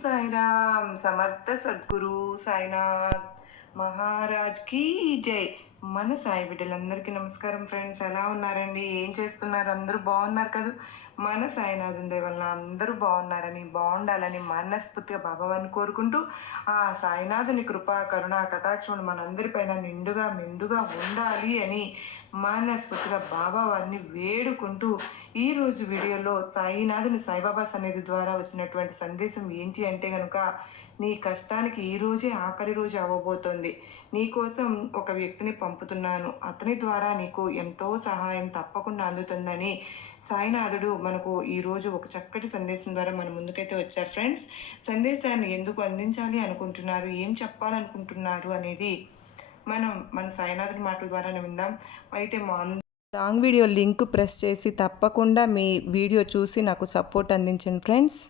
సాయి రామ్ సమర్థ సద్గురు సాయినాథ్ మహారాజ్ కి జై. మన సాయి బిడ్డలందరికీ నమస్కారం ఫ్రెండ్స్. ఎలా ఉన్నారండి? ఏం చేస్తున్నారు? అందరూ బాగున్నారు కదా? మన సాయినాథుని దయ వలన అందరూ బాగున్నారని, బాగుండాలని మనస్ఫూర్తిగా బాబావారిని కోరుకుంటూ ఆ సాయినాథుని కృపా కరుణ కటాక్షములు మనందరిపైన నిండుగా మెండుగా ఉండాలి అని మనస్ఫూర్తిగా బాబావారిని వేడుకుంటూ ఈరోజు వీడియోలో సాయినాథుని సాయిబాబా సన్నిధి ద్వారా వచ్చినటువంటి సందేశం ఏంటి అంటే కనుక, నీ కష్టానికి ఈరోజే ఆఖరి రోజు అవ్వబోతోంది. నీకోసం ఒక వ్యక్తిని పంపుతున్నాను, అతని ద్వారా నీకు ఎంతో సహాయం తప్పకుండా అందుతుందని సాయినాథుడు మనకు ఈరోజు ఒక చక్కటి సందేశం ద్వారా మన ముందుకైతే వచ్చారు ఫ్రెండ్స్. సందేశాన్ని ఎందుకు అందించాలి అనుకుంటున్నారు, ఏం చెప్పాలనుకుంటున్నారు అనేది మన సాయినాథుడి మాటల ద్వారానే విందాం. అయితే లాంగ్ వీడియో లింక్ ప్రెస్ చేసి తప్పకుండా మీ వీడియో చూసి నాకు సపోర్ట్ అందించండి ఫ్రెండ్స్.